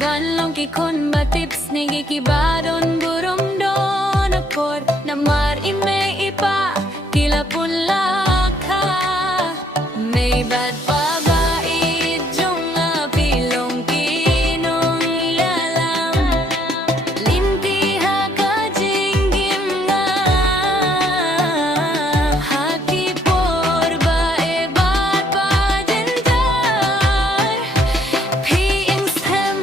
Banlong kikon ba tips ni gikibaron burom don akor na mar ime ipa kila pula ka may bad pa ba idyong pilong kinong ilalam linti ha ka jinggim nga hati por ba e bad pa dendar piing stem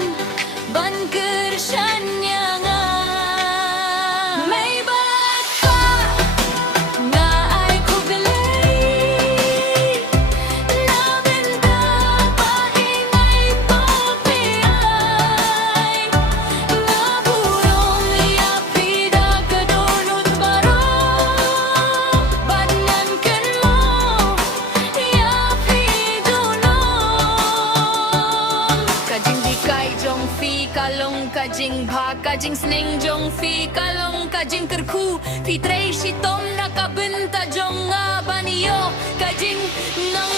ban kershanya nga may bad pa nga ay kubilay nabenda pa ingay papiyay nga burong yapida kadunot barong badngan ken mo yapidunong kajing dikay jong fi kalong kajing bha kajing sneng jong fi kalong kajing kerku ti tray shitom nakabenta jong nga baniyo kajing nang